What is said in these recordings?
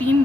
3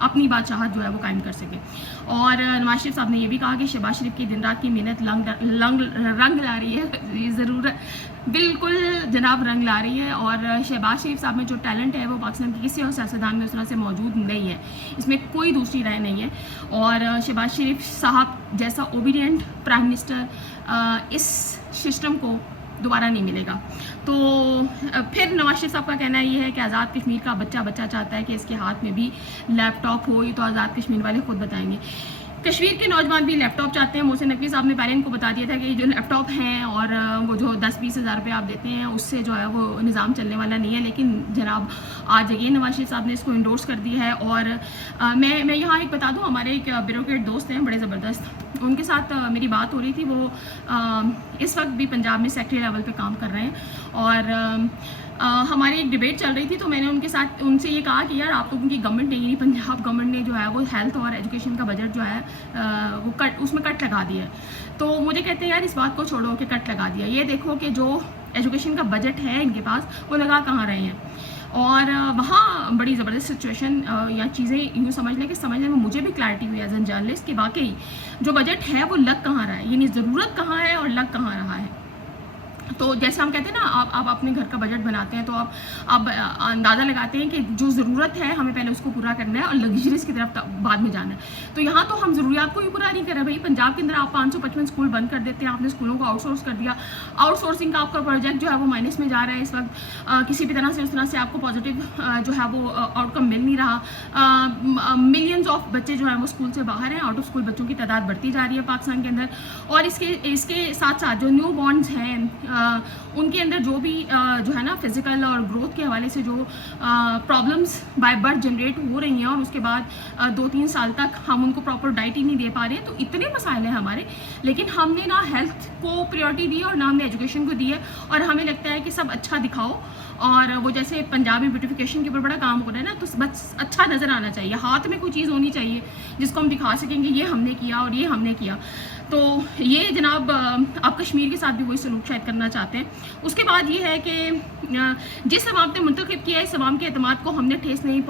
اپنی بادشاہت جو ہے وہ قائم کر سکے. اور نواز شریف صاحب نے یہ بھی کہا کہ شہباز شریف کی دن رات کی محنت رنگ لا رہی ہے. یہ ضرورت بالکل جناب رنگ لا رہی ہے. اور شہباز شریف صاحب میں جو ٹیلنٹ ہے وہ پاکستان کے کسی اور سیاستدان میں اس طرح سے موجود نہیں ہے, اس میں کوئی دوسری رائے نہیں ہے. اور شہباز شریف صاحب جیسا اوبیڈینٹ پرائم منسٹر اس سسٹم کو دوبارہ نہیں ملے گا. تو پھر نواز شریف صاحب کا کہنا یہ ہے کہ آزاد کشمیر کا بچہ چاہتا ہے کہ اس کے ہاتھ میں بھی لیپ ٹاپ ہو. یہ تو آزاد کشمیر والے خود بتائیں گے. کشمیر کے نوجوان بھی لیپ ٹاپ چاہتے ہیں. محسن نقوی صاحب نے پہلے ان کو بتا دیا تھا کہ جو لیپ ٹاپ ہیں اور وہ جو 10-20 ہزار روپے آپ دیتے ہیں اس سے جو ہے وہ نظام چلنے والا نہیں ہے. لیکن جناب آج اگین نواز شریف صاحب نے اس کو انڈورس کر دیا ہے. اور میں یہاں ایک بتا دوں, ہمارے ایک بیوروکریٹ دوست ہیں بڑے زبردست, ان کے ساتھ میری بات ہو رہی تھی. وہ اس وقت بھی پنجاب میں سیکٹری لیول پہ کام کر رہے ہیں. اور ہماری ایک ڈبیٹ چل رہی تھی تو میں نے ان سے یہ کہا کہ یار آپ لوگوں کی گورنمنٹ نہیں, پنجاب گورنمنٹ نے جو ہے وہ ہیلتھ اور ایجوکیشن کا بجٹ جو ہے وہ اس میں کٹ لگا دیا ہے. تو مجھے کہتے ہیں یار اس بات کو چھوڑو کہ کٹ لگا دیا, یہ دیکھو کہ جو ایجوکیشن کا بجٹ ہے ان کے پاس وہ لگا کہاں رہے ہیں. اور وہاں بڑی زبردست سچویشن یا چیزیں یوں سمجھنے میں مجھے بھی کلیئرٹی ہوئی ایز این جرنلسٹ کہ واقعی جو بجٹ ہے وہ لگ کہاں رہا ہے, یعنی ضرورت کہاں ہے اور لگ کہاں رہا ہے. تو جیسے ہم کہتے ہیں نا آپ اپنے گھر کا بجٹ بناتے ہیں تو آپ اندازہ لگاتے ہیں کہ جو ضرورت ہے ہمیں پہلے اس کو پورا کرنا ہے اور لگژریز کی طرف بعد میں جانا ہے. تو یہاں تو ہم ضروریات کو بھی پورا نہیں کر رہے. بھائی پنجاب کے اندر آپ 555 اسکول بند کر دیتے ہیں, آپ نے اسکولوں کو آؤٹ سورس کر دیا. آؤٹ سورسنگ کا آپ کا پروجیکٹ جو ہے وہ مائنس میں جا رہا ہے اس وقت. کسی بھی طرح سے آپ کو پازیٹیو جو ہے وہ آؤٹ کم مل نہیں رہا. ملینز آف بچے جو ہیں وہ اسکول سے باہر ہیں, آؤٹ آف اسکول بچوں کی تعداد بڑھتی جا رہی ہے پاکستان کے اندر. اور اس کے ساتھ جو نیو بورنز ہیں ان کے اندر جو بھی جو ہے نا فزیکل اور گروتھ کے حوالے سے جو پرابلمس بائی برتھ جنریٹ ہو رہی ہیں اور اس کے بعد 2-3 سال تک ہم ان کو پراپر ڈائٹ ہی نہیں دے پا رہے ہیں. تو اتنے مسائل ہیں ہمارے, لیکن ہم نے نہ ہیلتھ کو پریورٹی دی اور نہ ہم نے ایجوکیشن کو دی ہے. اور ہمیں لگتا ہے کہ سب اچھا دکھاؤ, اور وہ جیسے پنجاب میں بیوٹیفیکیشن کے اوپر بڑا کام ہو رہا ہے نا, تو بس اچھا نظر آنا چاہیے, ہاتھ میں کوئی چیز ہونی چاہیے جس کو ہم دکھا سکیں گے یہ ہم نے کیا اور یہ ہم نے کیا. تو یہ جناب آپ کشمیر کے ساتھ بھی وہی سلوک شاید کرنا چاہتے ہیں. اس کے بعد یہ ہے کہ جس عوام نے منتخب کیا اس عوام کے اعتماد کو ہم نے ٹھیس نہیں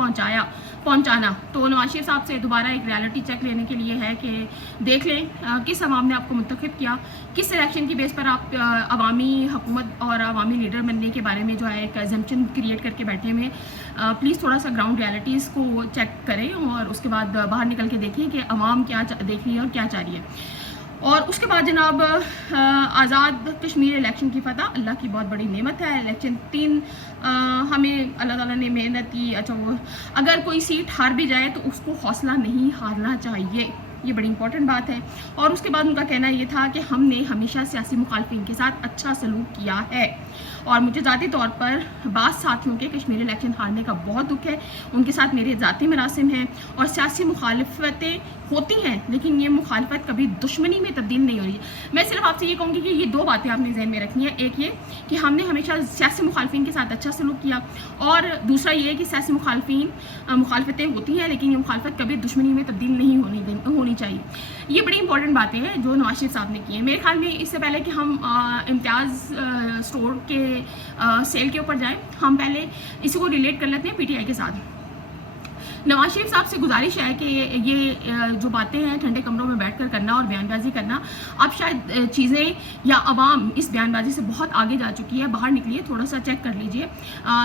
پہنچانا. تو نواز شریف صاحب سے دوبارہ ایک ریالٹی چیک لینے کے لیے ہے کہ دیکھ لیں کس عوام نے آپ کو منتخب کیا, کس الیکشن کی بیس پر آپ عوامی حکومت اور عوامی لیڈر بننے کے بارے میں جو ہے ایک ایگزمپشن کریٹ کر کے بیٹھے ہوئے. پلیز تھوڑا سا گراؤنڈ ریالٹیز کو چیک کریں اور اس کے بعد باہر نکل کے دیکھیں کہ عوام کیا دیکھ رہی ہے اور کیا چاہ رہی ہے. اور اس کے بعد جناب آزاد کشمیر الیکشن کی فتح اللہ کی بہت بڑی نعمت ہے. الیکشن 3 ہمیں اللہ تعالیٰ نے محنت کی. اچھا وہ اگر کوئی سیٹ ہار بھی جائے تو اس کو حوصلہ نہیں ہارنا چاہیے, یہ بڑی امپورٹنٹ بات ہے. اور اس کے بعد ان کا کہنا یہ تھا کہ ہم نے ہمیشہ سیاسی مخالفین کے ساتھ اچھا سلوک کیا ہے. اور مجھے ذاتی طور پر بعض ساتھیوں کے کشمیر الیکشن ہارنے کا بہت دکھ ہے. ان کے ساتھ میرے ذاتی مراسم ہیں اور سیاسی مخالفتیں ہوتی ہیں, لیکن یہ مخالفت کبھی دشمنی میں تبدیل نہیں ہو رہی ہے. میں صرف آپ سے یہ کہوں گی کہ یہ 2 باتیں آپ نے ذہن میں رکھنی ہیں. ایک یہ کہ ہم نے ہمیشہ سیاسی مخالفین کے ساتھ اچھا سلوک کیا, اور دوسرا یہ کہ سیاسی مخالفتیں ہوتی ہیں لیکن یہ مخالفت کبھی دشمنی میں تبدیل نہیں ہونی چاہیے. یہ بڑی امپورٹنٹ باتیں ہیں جو نواز شریف صاحب نے کی ہیں. میرے خیال میں اس سے پہلے کہ ہم امتیاز اسٹور کے سیل کے اوپر جائیں, ہم پہلے اسی کو ریلیٹ کر لیتے ہیں پی ٹی آئی کے ساتھ. نواز شریف صاحب سے گزارش ہے کہ یہ جو باتیں ہیں ٹھنڈے کمروں میں بیٹھ کر کرنا اور بیان بازی کرنا, اب شاید چیزیں یا عوام اس بیان بازی سے بہت آگے جا چکی ہے. باہر نکلیے, تھوڑا سا چیک کر لیجئے.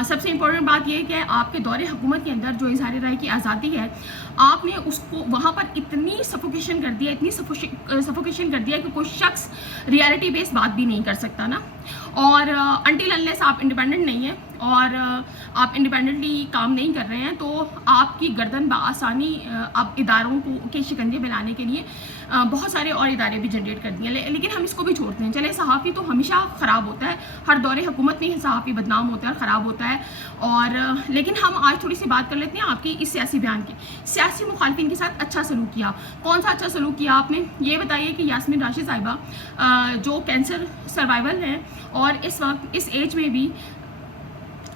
سب سے امپورٹنٹ بات یہ کہ آپ کے دور حکومت کے اندر جو اظہار رائے کی آزادی ہے, آپ نے اس کو وہاں پر اتنی سفوکیشن کر دیا کہ کوئی شخص ریالٹی بیس بات بھی نہیں کر سکتا نا. اور انٹل انلیس آپ انڈیپینڈنٹ نہیں ہیں اور آپ انڈیپینڈنٹلی کام نہیں کر رہے ہیں تو آپ کی گردن بآسانی آپ اداروں کو کے شکنجے بنانے کے لیے بہت سارے اور ادارے بھی جنریٹ کر دیے. لیکن ہم اس کو بھی چھوڑتے ہیں. چلے صحافی تو ہمیشہ خراب ہوتا ہے, ہر دور حکومت میں صحافی بدنام ہوتا ہے اور خراب ہوتا ہے. اور لیکن ہم آج تھوڑی سی بات کر لیتے ہیں آپ کی اس سیاسی بیان کی. سیاسی مخالفین کے ساتھ اچھا سلوک کیا, کون سا اچھا سلوک کیا آپ نے؟ یہ بتائیے کہ یاسمین راشد صاحبہ جو کینسر سروائیول ہیں اور اس وقت اس ایج میں بھی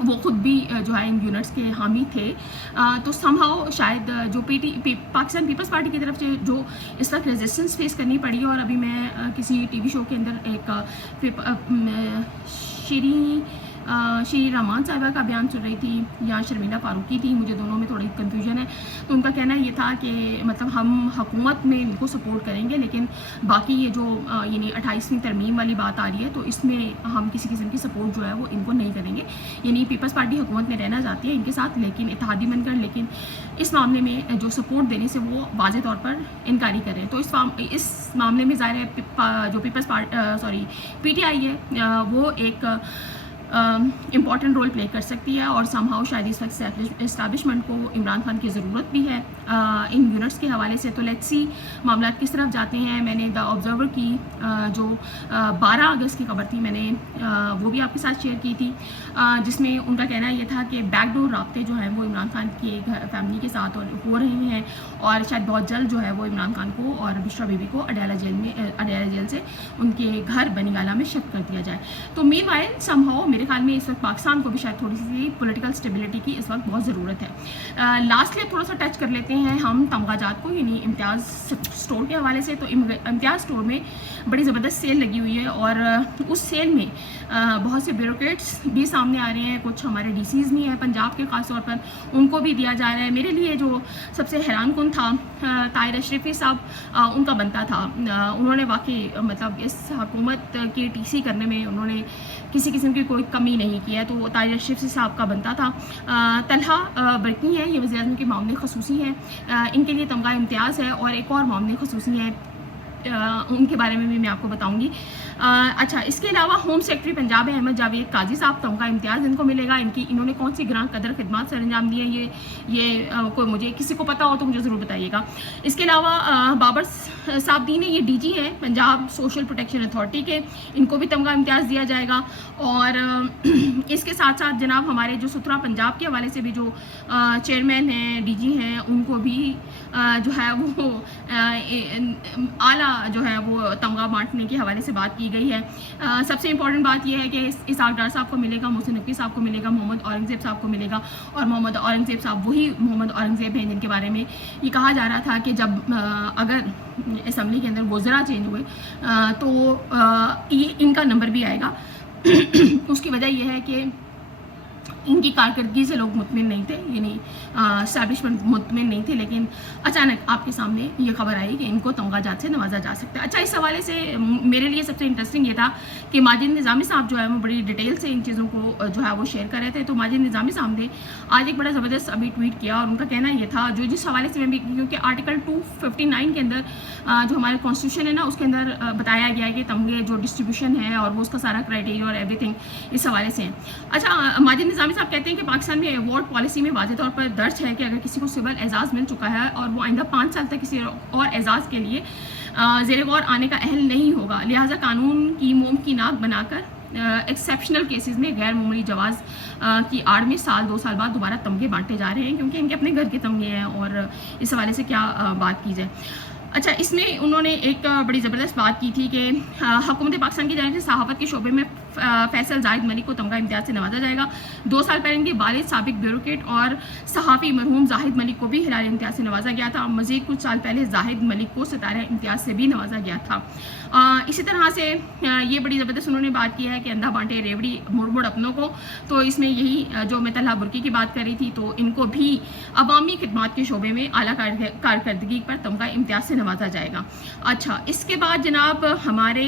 وہ خود بھی جو ہے ان یونٹس کے حامی تھے. تو سمہاؤ شاید جو پاکستان پیپلز پارٹی کی طرف سے جو اس وقت ریزسٹنس فیس کرنی پڑی. اور ابھی میں کسی ٹی وی شو کے اندر ایک شیری رحمان صاحبہ کا بیان سن رہی تھی یا شرمیلا فاروقی تھی, مجھے دونوں میں تھوڑی کنفیوژن ہے. تو ان کا کہنا یہ تھا کہ مطلب ہم حکومت میں ان کو سپورٹ کریں گے, لیکن باقی یہ جو یعنی 28ویں ترمیم والی بات آ رہی ہے تو اس میں ہم کسی قسم کی سپورٹ جو ہے وہ ان کو نہیں کریں گے. یعنی پیپلز پارٹی حکومت میں رہنا چاہتی ہے ان کے ساتھ, لیکن اتحادی بن کر, لیکن اس معاملے میں جو سپورٹ دینے سے وہ واضح طور پر انکاری کریں. تو اس معاملے میں ظاہر ہے جو پی ٹی آئی ہے وہ ایک امپورٹنٹ رول پلے کر سکتی ہے. اور سم ہاؤ شاید اس وقت اسٹیبلشمنٹ کو عمران خان کی ضرورت بھی ہے ان یونٹس کے حوالے سے. تو لیٹس سی معاملات کس طرف جاتے ہیں. میں نے دا آبزرور کی جو 12 اگست کی خبر تھی میں نے وہ بھی آپ کے ساتھ شیئر کی تھی, جس میں ان کا کہنا یہ تھا کہ بیک ڈور رابطے جو ہیں وہ عمران خان کی فیملی کے ساتھ ہو رہے ہیں, اور شاید بہت جلد جو ہے وہ عمران خان کو اور بشرا بیوی کو اڈیالہ جیل سے ان کے گھر بنی گالہ میں شفٹ کر دیا جائے. تو مین وائل سم ہاؤ میرے خیال میں اس وقت پاکستان کو بھی شاید تھوڑی سی پولیٹیکل اسٹیبلٹی کی اس وقت بہت ضرورت ہے. لاسٹلی تھوڑا سا ٹچ کر لیتے ہیں ہم تمغہ جات کو, یعنی امتیاز اسٹور کے حوالے سے. تو امتیاز اسٹور میں بڑی زبردست سیل لگی ہوئی ہے, اور اس سیل میں بہت سے بیوروکریٹس بھی سامنے آ رہے ہیں. کچھ ہمارے ڈی سیز بھی ہیں پنجاب کے, خاص طور پر ان کو بھی دیا جا رہا ہے. میرے لیے جو سب سے حیران کن تھا طاہر اشرفی صاحب, ان کا بنتا تھا, انہوں نے واقعی مطلب اس حکومت کی ٹی سی کرنے میں انہوں نے کسی قسم کی کوئی کمی نہیں کی ہے. تو طاہر اشرفی صاحب کا بنتا تھا. طلحہ برقی ہیں, یہ وزیر اعظم کے معاملے خصوصی ہیں, ان کے لیے تمغہ امتیاز ہے. اور ایک اور معاملے خصوصی ہیں, ان کے بارے میں بھی میں آپ کو بتاؤں گی. اچھا, اس کے علاوہ ہوم سیکرٹری پنجاب احمد جاوید قاضی صاحب تمغہ امتیاز ان کو ملے گا. انہوں نے کون سی گراں قدر خدمات سر انجام دی ہیں یہ کوئی مجھے کسی کو پتہ ہو تو مجھے ضرور بتائیے گا. اس کے علاوہ بابر صاحب دین یہ ڈی جی ہیں پنجاب سوشل پروٹیکشن اتھارٹی کے, ان کو بھی تمغہ امتیاز دیا جائے گا. اور اس کے ساتھ ساتھ جناب ہمارے جو سترہ پنجاب کے حوالے سے بھی جو چیئرمین ہیں ڈی جی ہیں ان کو بھی جو ہے وہ اعلیٰ جو ہے وہ تمغہ بانٹنے کے حوالے سے بات کی گئی ہے. سب سے امپورٹنٹ بات یہ ہے کہ اسحاق ڈار صاحب کو ملے گا, محسن نقوی صاحب کو ملے گا, محمد اورنگزیب صاحب کو ملے گا. اور محمد اورنگزیب صاحب وہی محمد اورنگزیب ہیں جن کے بارے میں یہ کہا جا رہا تھا کہ جب اگر اسمبلی کے اندر وزراء چینج ہوئے تو ان کا نمبر بھی آئے گا. اس کی وجہ یہ ہے کہ ان کی کارکردگی سے لوگ مطمئن نہیں تھے, یعنی اسٹیبلشمنٹ مطمئن نہیں تھے, لیکن اچانک آپ کے سامنے یہ خبر آئی کہ ان کو تمغہ جات سے نوازا جا سکتا ہے. اچھا, اس حوالے سے میرے لیے سب سے انٹرسٹنگ یہ تھا کہ ماجد نظامی صاحب جو ہے وہ بڑی ڈیٹیل سے ان چیزوں کو جو ہے وہ شیئر کر رہے تھے. تو ماجد نظامی صاحب نے آج ایک بڑا زبردست ابھی ٹویٹ کیا, اور ان کا کہنا یہ تھا جو جس حوالے سے میں بھی, کیونکہ آرٹیکل 259 کے اندر جو ہمارے کانسٹیٹیوشن ہے نا اس کے اندر بتایا گیا ہے کہ تمغے جو ڈسٹریبیوشن ہے اور وہ اس کا سارا کرائٹیریا اور ایوری تھنگ اس حوالے سے ہیں. اچھا, ماجد نظامی صاحب کہتے ہیں کہ پاکستان میں ایوارڈ پالیسی میں واضح طور پر درج ہے کہ اگر کسی کو سول اعزاز مل چکا ہے اور وہ آئندہ 5 سال تک کسی اور اعزاز کے لیے زیر غور آنے کا اہل نہیں ہوگا, لہٰذا قانون کی ممکنات بنا کر ایکسیپشنل کیسز میں غیر معمولی جواز کی آڑ میں سال 2 سال بعد دوبارہ تمغے بانٹے جا رہے ہیں, کیونکہ ان کے اپنے گھر کے تمغے ہیں. اور اس حوالے سے کیا بات کی جائے. اچھا, اس میں انہوں نے ایک بڑی زبردست بات کی تھی کہ حکومت پاکستان کی جانب سے صحافت کے شعبے میں فیصل زاہد ملک کو تمغہ امتیاز سے نوازا جائے گا. 2 سال پہلے ان کے والد سابق بیوروکریٹ اور صحافی مرحوم زاہد ملک کو بھی ہلال امتیاز سے نوازا گیا تھا. مزید کچھ سال پہلے زاہد ملک کو ستارہ امتیاز سے بھی نوازا گیا تھا. اسی طرح سے یہ بڑی زبردست انہوں نے بات کی ہے کہ اندھا بانٹے ریوڑی مڑ مڑ اپنوں کو. تو اس میں یہی جو میں طلحہ برقی کی بات کر رہی تھی, تو ان کو بھی عوامی خدمات کے شعبے میں اعلیٰ کارکردگی پر تمغہ امتیاز سے نوازا جائے گا. اچھا, اس کے بعد جناب ہمارے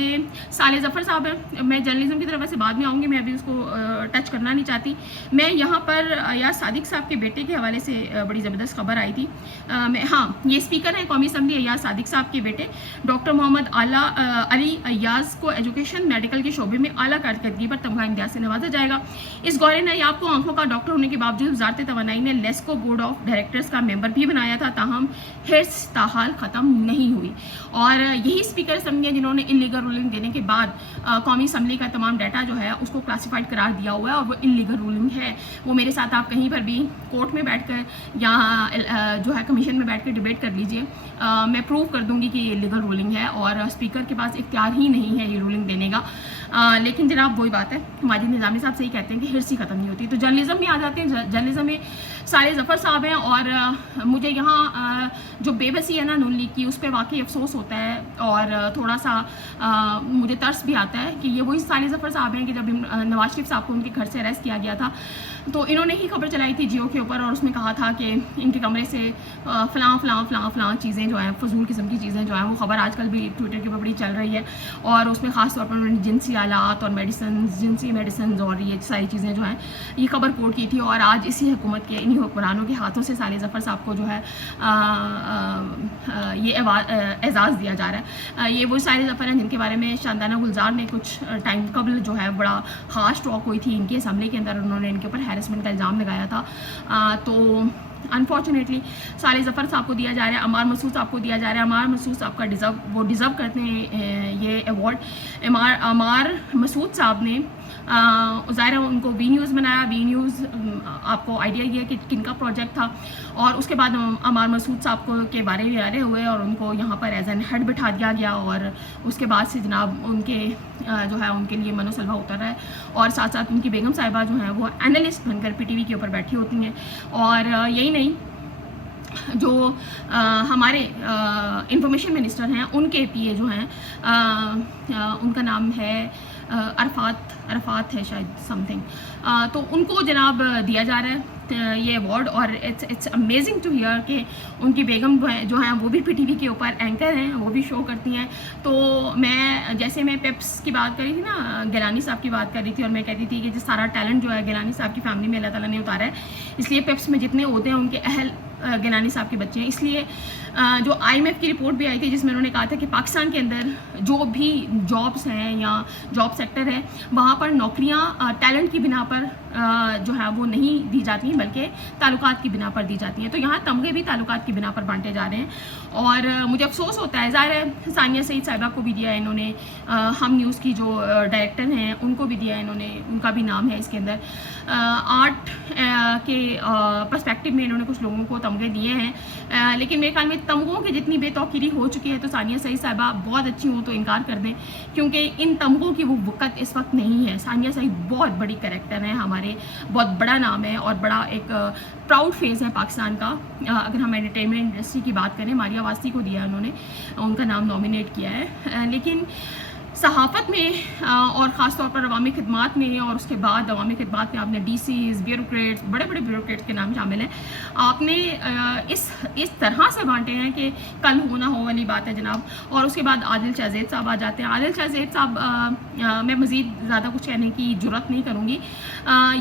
صالح ظفر صاحب ہیں. میں جرنلزم کی طرف ویسے بعد میں آؤں گی, میں ابھی اس کو ٹچ کرنا نہیں چاہتی. میں یہاں پر ایاز صادق صاحب کے بیٹے کے حوالے سے بڑی زبردست خبر آئی تھی. یہ اسپیکر ہیں قومی اسمبلی ایاز صادق صاحب کے بیٹے ڈاکٹر محمد علی ایاز کو ایجوکیشن میڈیکل کے شعبے میں اعلیٰ کارکردگی پر تمغہ امتیاز سے نوازا جائے گا. اس گورے نایاب کو آنکھوں کا ڈاکٹر ہونے کے باوجود وزارت توانائی نے لیسکو بورڈ آف ڈائریکٹرز کا ممبر بھی بنایا تھا, تاہم ہرس تاحال ختم نہیں ہوئی. اور یہی اسپیکر اسمبلی ہیں جنہوں نے انلیگل رولنگ دینے کے بعد قومی اسمبلی کا تمام ڈیٹا جو ہے اس کو کلاسیفائڈ قرار دیا ہوا ہے, اور وہ انلیگل رولنگ ہے. وہ میرے ساتھ آپ کہیں پر بھی کورٹ میں بیٹھ کر یا جو ہے کمیشن میں بیٹھ کر ڈیبیٹ کر لیجئے, میں پروو کر دوں گی کہ یہ انلیگل رولنگ ہے, اور اسپیکر کے پاس اختیار ہی نہیں ہے یہ رولنگ دینے کا. لیکن جناب وہی بات ہے، ہماری نظامی صاحب سے ہی کہتے ہیں کہ ہرس ہی ختم نہیں ہوتی. تو جرنلزم میں آ جاتے ہیں. جرنلزم میں سارے ظفر صاحب ہیں، اور مجھے یہاں جو بے بسی ہے نا نون لیگ کی، اس پہ واقعی افسوس ہوتا ہے، اور تھوڑا سا مجھے ترس بھی آتا ہے کہ یہ وہی سارے ظفر صاحب ہیں کہ جب نواز شریف صاحب کو ان کے گھر سے اریسٹ کیا گیا تھا تو انہوں نے ہی خبر چلائی تھی جیو کے اوپر، اور اس میں کہا تھا کہ ان کے کمرے سے فلاں فلاں فلاں فلاں چیزیں جو ہیں، فضول قسم کی چیزیں جو ہیں، وہ خبر آج کل بھی ٹویٹر کے اوپر بڑی چل رہی ہے. اور اس میں خاص طور پر انہوں نے جنسی آلات اور جنسی میڈیسنز اور یہ ساری چیزیں جو ہیں یہ خبر کوٹ کی تھی. اور آج اسی حکومت کے انہی حکمرانوں کے ہاتھوں سے صالح ظفر صاحب کو جو ہے یہ اعزاز دیا جا رہا ہے. یہ وہ صالح ظفر ہیں جن کے بارے میں شاندانہ گلزار نے کچھ ٹائم قبل جو ہے بڑا خاص ٹاک ہوئی تھی ان کی اسمبلی کے اندر، انہوں نے ان کے اوپر ہیرسمنٹ کا الزام لگایا تھا. تو انفارچونیٹلی صالح ظفر صاحب کو دیا جا رہا ہے، عمار مسعود صاحب کو دیا جا رہا ہے. عمار مسعود صاحب کا وہ ڈیزرو کرتے ہیں یہ ایوارڈ. عمار مسعود صاحب نے ظاہر ہے ان کو وی نیوز بنایا. وی نیوز آپ کو آئیڈیا یہ ہے کہ کن کا پروجیکٹ تھا، اور اس کے بعد عمار مسعود صاحب کو کے بارے میں ارے ہوئے اور ان کو یہاں پر ایز این ہیڈ بٹھا دیا گیا، اور اس کے بعد سے جناب ان کے جو ہے ان کے لیے من و سلوہ اتر رہا ہے. اور ساتھ ساتھ ان کی بیگم صاحبہ جو ہیں وہ اینالسٹ بن کر پی ٹی وی کے اوپر بیٹھی ہوتی ہیں. اور یہی نہیں، جو ہمارے انفارمیشن منسٹر ہیں ان کے پی اے جو ہیں ان کا نام ہے عرفات ہے شاید سم تھنگ، تو ان کو جناب دیا جا رہا ہے یہ ایوارڈ. اور اٹس امیزنگ ٹو ہیئر کہ ان کی بیگم جو ہیں وہ بھی پی ٹی وی کے اوپر اینکر ہیں، وہ بھی شو کرتی ہیں. تو جیسے میں پیپس کی بات کری تھی نا، گیلانی صاحب کی بات کر رہی تھی، اور میں کہتی تھی کہ سارا ٹیلنٹ جو ہے گیلانی صاحب کی فیملی میں اللہ تعالیٰ نے اتارا ہے، اس لیے پیپس میں جتنے عہدے ہیں ان کے اہل گیلانی صاحب کے بچے ہیں. اس لیے جو آئی ایم ایف کی رپورٹ بھی آئی تھی جس میں انہوں نے کہا تھا کہ پاکستان کے اندر جو بھی جابس ہیں یا جاب سیکٹر ہے وہاں پر نوکریاں ٹیلنٹ کی بنا پر جو ہے وہ نہیں دی جاتی ہیں بلکہ تعلقات کی بنا پر دی جاتی ہیں. تو یہاں تمغے بھی تعلقات کی بنا پر بانٹے جا رہے ہیں، اور مجھے افسوس ہوتا ہے. ظاہر ہے ثانیہ سعید صاحبہ کو بھی دیا ہے انہوں نے، ہم نیوز کی جو ڈائریکٹر ہیں ان کو بھی دیا ہے انہوں نے، ان کا بھی نام ہے اس کے اندر. آرٹ کے پرسپیکٹو میں انہوں نے کچھ لوگوں کو تمغے دیے ہیں، لیکن میرے خیال میں تمغوں کی جتنی بے توقیری ہو چکی ہے تو ثانیہ سعید صاحبہ بہت اچھی ہوں تو انکار کر دیں، کیونکہ ان تمغوں کی وہ وقت اس وقت نہیں ہے. ثانیہ سعید بہت بڑی کریکٹر ہیں، ہمارے بہت بڑا نام ہے اور بڑا ایک پراؤڈ فیس ہے پاکستان کا. اگر ہم انٹرٹینمنٹ انڈسٹری کی بات کریں، ماریا واسطی کو دیا ہے انہوں نے، ان کا نام نامینیٹ کیا ہے. لیکن صحافت میں اور خاص طور پر عوامی خدمات میں، اور اس کے بعد عوامی خدمات میں آپ نے ڈی سیز، بیوروکریٹس، بڑے بڑے بیوروکریٹس کے نام شامل ہیں. آپ نے اس طرح سے بانٹے ہیں کہ کل ہو نہ ہو والی بات ہے جناب. اور اس کے بعد عادل شاہ زیب صاحب آ جاتے ہیں. عادل شاہ زیب صاحب میں مزید زیادہ کچھ کہنے کی جرات نہیں کروں گی.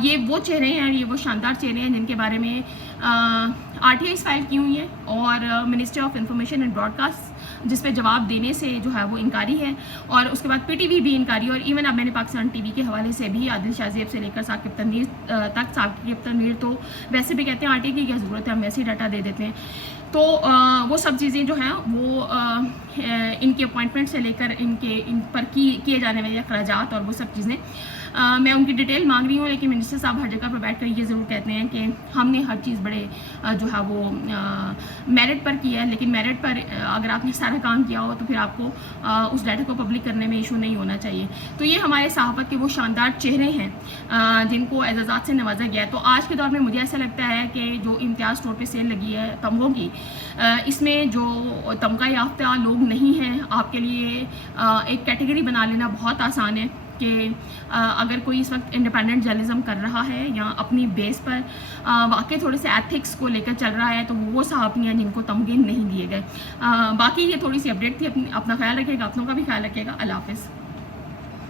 یہ وہ چہرے ہیں، یہ وہ شاندار چہرے ہیں جن کے بارے میں آر ٹی آئیز فائل کی ہوئی ہیں، اور ministry of information and broadcast جس پہ جواب دینے سے جو ہے وہ انکاری ہے، اور اس کے بعد پی ٹی وی بھی انکاری. اور ایون اب میں نے پاکستان ٹی وی کے حوالے سے بھی عادل شاہ زیب سے لے کر ثاقب تنویر تک، ثاقب تنویر تو ویسے بھی کہتے ہیں آر ٹی کی کیا ضرورت ہے، ہم ویسے ہی ڈاٹا دے دیتے ہیں. تو وہ سب چیزیں جو ہیں وہ ان کے اپوائنٹمنٹ سے لے کر ان پر کیے جانے والے اخراجات اور وہ سب چیزیں میں ان کی ڈیٹیل مانگ رہی ہوں. لیکن منسٹر صاحب ہر جگہ پر بیٹھ کر یہ ضرور کہتے ہیں کہ ہم نے ہر چیز بڑے جو ہے وہ میرٹ پر کیا ہے، لیکن میرٹ پر اگر آپ نے سارا کام کیا ہو تو پھر آپ کو اس ڈیٹا کو پبلک کرنے میں ایشو نہیں ہونا چاہیے. تو یہ ہمارے صحافت کے وہ شاندار چہرے ہیں جن کو اعزازات سے نوازا گیا ہے. تو آج کے دور میں مجھے ایسا لگتا ہے کہ جو امتیاز اسٹور پہ سیل لگی ہے تمغوں کی، اس میں جو تمغہ یافتہ لوگ نہیں ہیں، آپ کے لیے ایک کیٹیگری بنا لینا بہت آسان ہے کہ اگر کوئی اس وقت انڈیپینڈنٹ جرنلزم کر رہا ہے یا اپنی بیس پر واقعی تھوڑے سے ایتھکس کو لے کر چل رہا ہے تو وہ صحافی ہیں جن کو تمغے نہیں دیے گئے. باقی یہ تھوڑی سی اپڈیٹ تھی. اپنا خیال رکھیے گا، اپنوں کا بھی خیال رکھیے گا. اللہ حافظ.